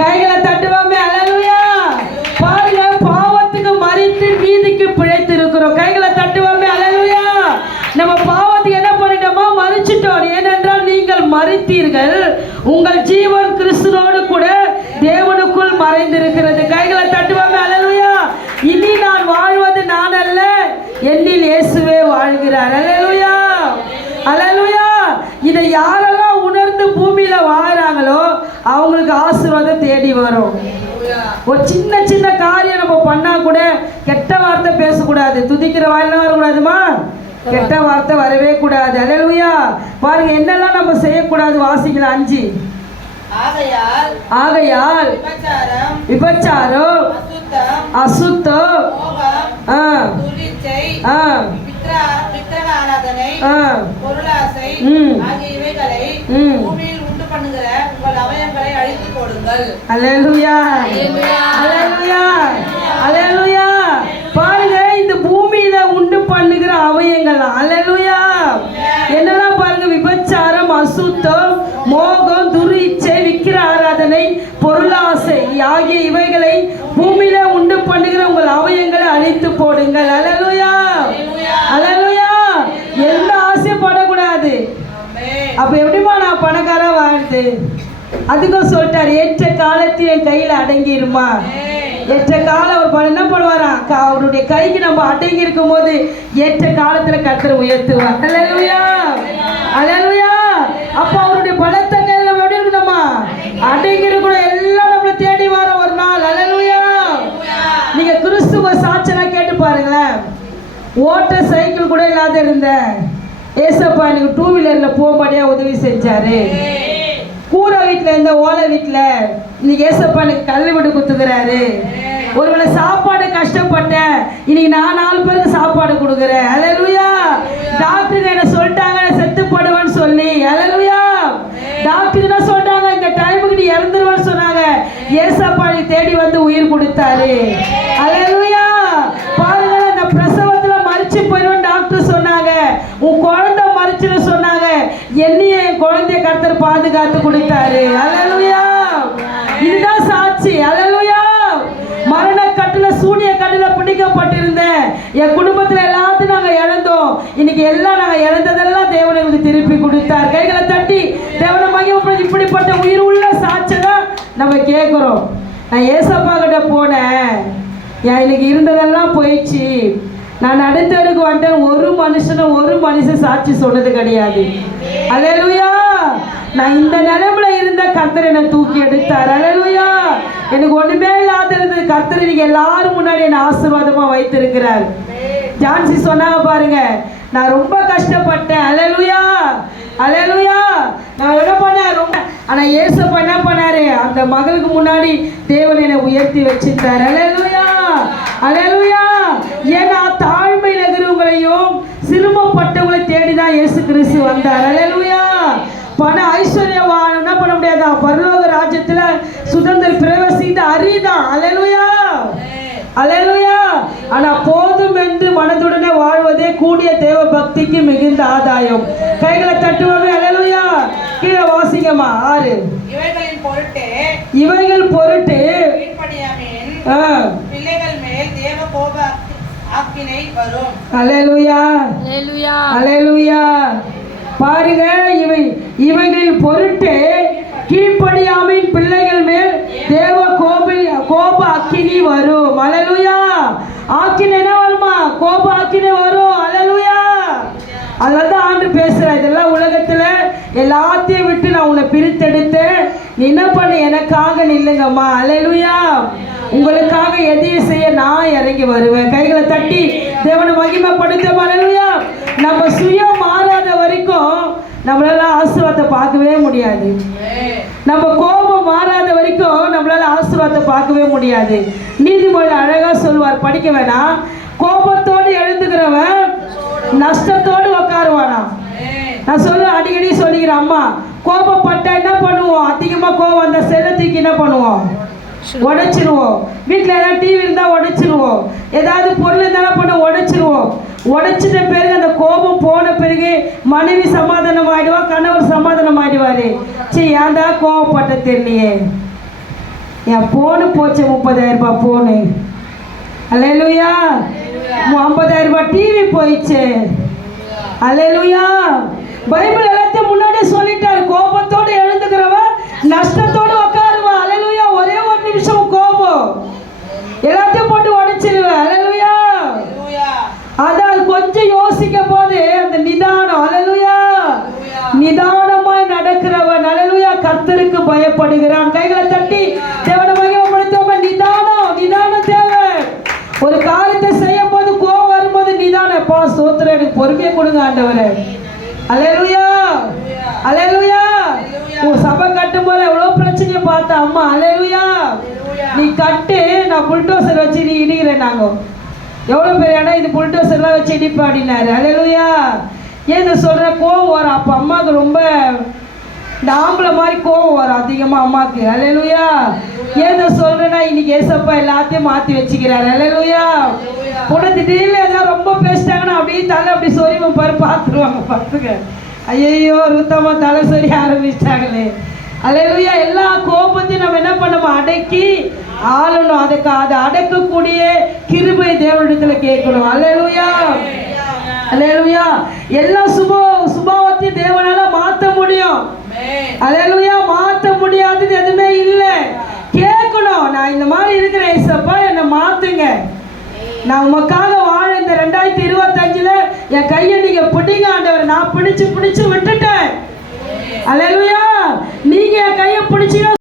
கைகளை தட்டுவோமே. அல்லேலூயா. பாருங்க, பாவத்துக்கு மரித்து நீதிக்கு பிழைத்து இருக்கிறோம். கைகளை தட்டுவோமே. அல்லேலூயா. நம்ம பாவத்துக்கு என்ன பண்ணிட்டோமோ மரிச்சிட்டோம். ஏனென்றால் நீங்கள் மரித்தீர்கள், உங்கள் ஜீவன் கிறிஸ்துவோடு கூட தேவனுக்குள் மறைந்திருக்கிறது. கைகளை தட்டுவோமே. அல்லேலூயா. இனி நான் வாழ்வது நான் அல்ல, என்னில் இயேசுவே வாழ்கிறார். அல்லேலூயா. அல்லேலூயா. இதை யாரெல்லாம் உணர்ந்து பூமியில வாழ்றாங்களோ அவங்களுக்கு ஆசீர்வாதம் தேடி வரும். ஒரு சின்ன சின்ன காரியம் நம்ம பண்ணா கூட கெட்ட வார்த்தை பேசக்கூடாது. துதிக்கிற வாயிலாம் வரக்கூடாதுமா, கெட்ட வார்த்தை வரவே கூடாது. அல்லேலூயா. பாருங்க என்னெல்லாம் நம்ம செய்யக்கூடாது, வாசிக்கலாம். 5. ஆகையால் விபச்சாரம், அசுத்தம், பாருங்க இந்த பூமியில உண்டு பண்ணுகிற அவயங்கள். அல்லேலூயா. என்னெல்லாம் பாருங்க, விபச்சாரம், அசுத்தம், மோகம், துரிச்சை, விக்கிர ஆராதனை, பொருளாசை ஆகிய இவைகளை பூமியில உண்டு பண்ணுகிற உங்கள் அவயங்களை அழித்து போடுங்கள். அல்லேலூயா. அல்லேலூயா. எந்த ஆசைப்படக்கூடாது. அப்ப எப்படிமா நான் பணக்கார வாழ்ந்து, அதுக்கும் சொல்லிட்டாரு, ஏற்ற காலத்தில் என் கையில அடங்கிருமா. ஏற்ற காலம் ஒரு என்ன பண்ணுவாராம், அவருடைய கைக்கு நம்ம அடங்கி இருக்கும் போது ஏற்ற காலத்துல கர்த்தரை உயர்த்துவார். அல்லேலூயா. அல்லேலூயா. அப்ப அவருடைய பலத்த கையில நம்ம எப்படி இருக்கணுமா, அடங்கி இருக்கணும். எல்லாம் நம்மளை தேடி வர ஒரு நாள். அல்லேலூயா. நீங்க கிறிஸ்துவ சாட்சியா கேட்டு பாருங்களேன். ஓட்ட சைக்கிள் கூட இல்லாத இருந்த ஏசப்பா எனக்கு 2 வீலர்ல போகும்படியா உதவி செஞ்சாரு. கூரை வீட்டில் இருந்த ஓலை வீட்டில் இன்னைக்கு ஏசப்பா எனக்கு கல் வீடு குத்துக்கிறாரு. ஒருவேளை சாப்பாடு கஷ்டப்பட்டேன், இன்னைக்கு நான் 4 பேருக்கு சாப்பாடு கொடுக்குறேன். அல்லேலூயா. டாக்டர் என்ன சொல்லிட்டாங்க, நான் செத்து போடுவேன்னு சொல்லி. அல்லேலூயா. டாக்டர் என்ன சொல்லிட்டாங்க, இந்த டைமுக்கு நீ இறந்துருவேன்னு சொன்னாங்க. ஏசப்பா நீ தேடி வந்து உயிர் கொடுத்தாரு. அல்லேலூயா. பாருங்க, இந்த பிரசவத்துல மரிச்சு போயிடும் டாக்டர் சொன்னாங்க. உன் குழந்தை மரிச்சுன்னு சொன்னாங்க. என்னைய என் குழந்தைய கர்த்தர் பாதுகாத்து கொடுத்தாரு. அல்லேலூயா. இதுதான் சாட்சி. அல்லேலூயா. மரண கட்டுல, சூனிய கட்டுல பிடிக்கப்பட்டிருந்தேன். என் குடும்பத்துல எல்லாத்தையும் நாங்க இழந்தோம். இன்னைக்கு எல்லாம் நாங்க இழந்ததெல்லாம் தேவன் எங்களுக்கு திருப்பி கொடுத்தார். கைகளை தட்டி தேவனை மகிமைப்படுத்தி இப்படிப்பட்ட உயிர் உள்ள சாட்சி தான் நம்ம கேட்கிறோம். நான் ஏசப்பா கிட்ட போனேன், இன்னைக்கு இருந்ததெல்லாம் போயிடுச்சு, நான் அடுத்தடுக்கு வந்துட்டேன். ஒரு மனுஷன் சாட்சி சொன்னது கிடையாது. அல்லேலூயா. நான் இந்த நிலைமையில இருந்த கர்த்தர் என்னை தூக்கி எடுத்தார். அல்லேலூயா. எனக்கு ஒண்ணுமே இல்லாத இருந்தது, கர்த்தர் இன்னைக்கு எல்லாரும் முன்னாடி என்னை ஆசீர்வாதமா வைத்திருக்கிறார். ஜான்சி சொன்னாங்க பாருங்க, நான் ரொம்ப கஷ்டப்பட்டேன். அல்லேலூயா. அல்லேலூயா. நான் என்ன பண்ணேன் ரொம்ப, ஆனா ஏசப்பா என்ன பண்ணாரு, அந்த மகளுக்கு முன்னாடி தேவன் என்னை உயர்த்தி வச்சிருந்தார். அல்லேலூயா. அல்லேலூயா. ஏன்னா தாழ்மையில் இருக்கிறவங்களையும் சிறுமப்பட்டவங்களை தேடிதான் இயேசு கிறிஸ்து வந்தார். அல்லேலூயா. பண ஐஸ்வர்யவான் என்ன பண்ண முடியாதா, பரலோக ராஜ்யத்துல சுதந்திர பிரவேசித்து அரிதான். அல்லேலூயா. அல்லேலூயா. ஆனா போதும் என்று மனதுடனே வாழ்வதே கூடிய தேவ பக்திக்கு மிகுந்த ஆதாயம். கைகளை தட்டுவோமே. அல்லேலூயா. கீழே வாசிங்கம்மா. 6. இவைகள் பொருட்டு பிள்ளைகள் மேல் தேவ கோப ஆக்கினை வரும். அல்லேலூயா. அல்லேலூயா. அல்லேலூயா. பாருங்க, இவைகள் பொருட்டு கீழ்ப்படியாமையின் பிள்ளைகள் மேல் தேவ கோப அக்கினி வரும். அல்லேலூயா. ஆக்கினை என்ன வருமா, கோப ஆக்கினை வரும். அல்லேலூயா. அதனால்தான் ஆண்டு பேசுறேன், இதெல்லாம் உலகத்துல எல்லாத்தையும் விட்டு நான் உன்னை பிரித்தெடுத்தேன், நீ என்ன பண்ண எனக்காக நில்லுங்கம்மா. அல்லேலூயா. உங்களுக்காக எதையும் செய்ய நான் இறங்கி வருவேன். கைகளை தட்டி தேவனை மகிமைப்படுத்த. அல்லேலூயா. நம்ம சுயம் மாறாத வரைக்கும் நம்மளால ஆசீர்வாதத்தை பார்க்கவே முடியாது. நம்ம கோபம் மாறாத வரைக்கும் நம்மளால ஆசீர்வாதத்தை பார்க்கவே முடியாது. நீதிமொழி அழகா சொல்வார், படிக்க வேணாம். கோபத்தோடு எழுந்துக்கிறவன் நஷ்டத்தோடு உட்காருவானா. நான் அடிக்கடி சொல்லிக்கிறேன், அம்மா கோபப்பட்ட என்ன பண்ணுவோம், அதிகமா கோபம் அந்த செல்லத்துக்கு என்ன பண்ணுவோம், உடைச்சிருவோம். வீட்டில் ஏதாவது டிவி இருந்தால் உடைச்சிருவோம், ஏதாவது பொருள் இருந்தாலும் பண்ண உடைச்சிருவோம். உடைச்சிட்ட பிறகு அந்த கோபம் போன பிறகு மனைவி சமாதானம் ஆயிடுவா, கணவர் சமாதானம் ஆயிடுவாரு. சரி ஏன் தான் கோபப்பட்ட தெரியலையே, என் போனு போச்சு 30,000 ரூபாய் போனு, அல்லேலூயா. 50,000 ரூபாய் டிவி போயிடுச்சு, அல்லேலூயா. பைபிள் எல்லாத்தையும் முன்னாடியே சொல்லிட்டாரு. கோபத்தோடு எழுந்துக்கிறவன் நஷ்டத்தோடு உட்காருவா, அல்லேலூயா. ஒரே ஒரு நிமிஷம் கோபம் எல்லாத்தையும் போட்டு உடைச்சிருவேன், அல்லேலூயா. அதான் கொஞ்சம் யோசிக்க போது அந்த நிதானம், அல்லேலூயா. நிதானமாய் நடக்கிறவன், அல்லேலூயா, கர்த்தருக்கு பயப்படுகிறான். கைகளை தட்டி தேவனை மகிமைப்படுத்துவ. நிதானம், நிதானம் தேவை. ஒரு காரியத்தை செய்யும் போது கோபம் வரும்போது நிதானம், பா ஸ்தோத்திரம், எனக்கு பொறுமையை கொடுங்க ஆண்டவரே, அல்லேலூயா, அல்லேலூயா. உன் சபை கட்டும் போது எவ்வளவு பிரச்சனையை பார்த்தா அம்மா, அல்லேலூயா. நீ கட்டு, நான் புல்டோசர் வச்சு நீ இடிக்கிறேன். நாங்க எவ்வளோ பேர் இடம் இது புல்டோசர்லாம் வச்சு இடிப்பா அப்படின்னாரு, அல்லேலூயா. ஏன் சொல்கிற கோவம் வரும். அப்போ அம்மாவுக்கு ரொம்ப இந்த ஆம்பளை மாதிரி கோவம் வரும் அதிகமாக அம்மாவுக்கு, அல்லேலூயா. ஏன் சொல்கிறேன்னா இன்னைக்கு ஏசப்பா எல்லாத்தையும் மாற்றி வச்சுக்கிறாரு, அல்லேலூயா. கூட திடீர்னு ஏதாவது ரொம்ப பேசிட்டாங்கன்னா அப்படியே தலை அப்படி சொரிவன் பாரு, பார்த்துருவாங்க, பார்த்துக்க. ஐயோ ருத்தமா தலை சொரி ஆரம்பிச்சிட்டாங்களே, அல்லேலூயா. எல்லா கோபத்தையும் நம்ம என்ன பண்ணணும், அடக்கி ஆளணும். அதுக்கு அதை அடக்கக்கூடிய கிருபை தேவனிடத்துல கேட்கணும், அல்லேலூயா, அல்லேலூயா. எல்லா சுபாவத்தையும் தேவனால மாற்ற முடியும், அல்லேலூயா. மாற்ற முடியாதது எதுவுமே இல்லை. கேட்கணும், நான் இந்த மாதிரி இருக்கிறேன் ஏசப்பா, என்னை மாத்துங்க, நான் உமக்காக வாழ இந்த 2025 என் கையை நீங்க பிடிங்க ஆண்டவர். நான் பிடிச்சு விட்டுட்டேன், அல்லேலூயா. நீங்க என் கையை பிடிச்சீங்க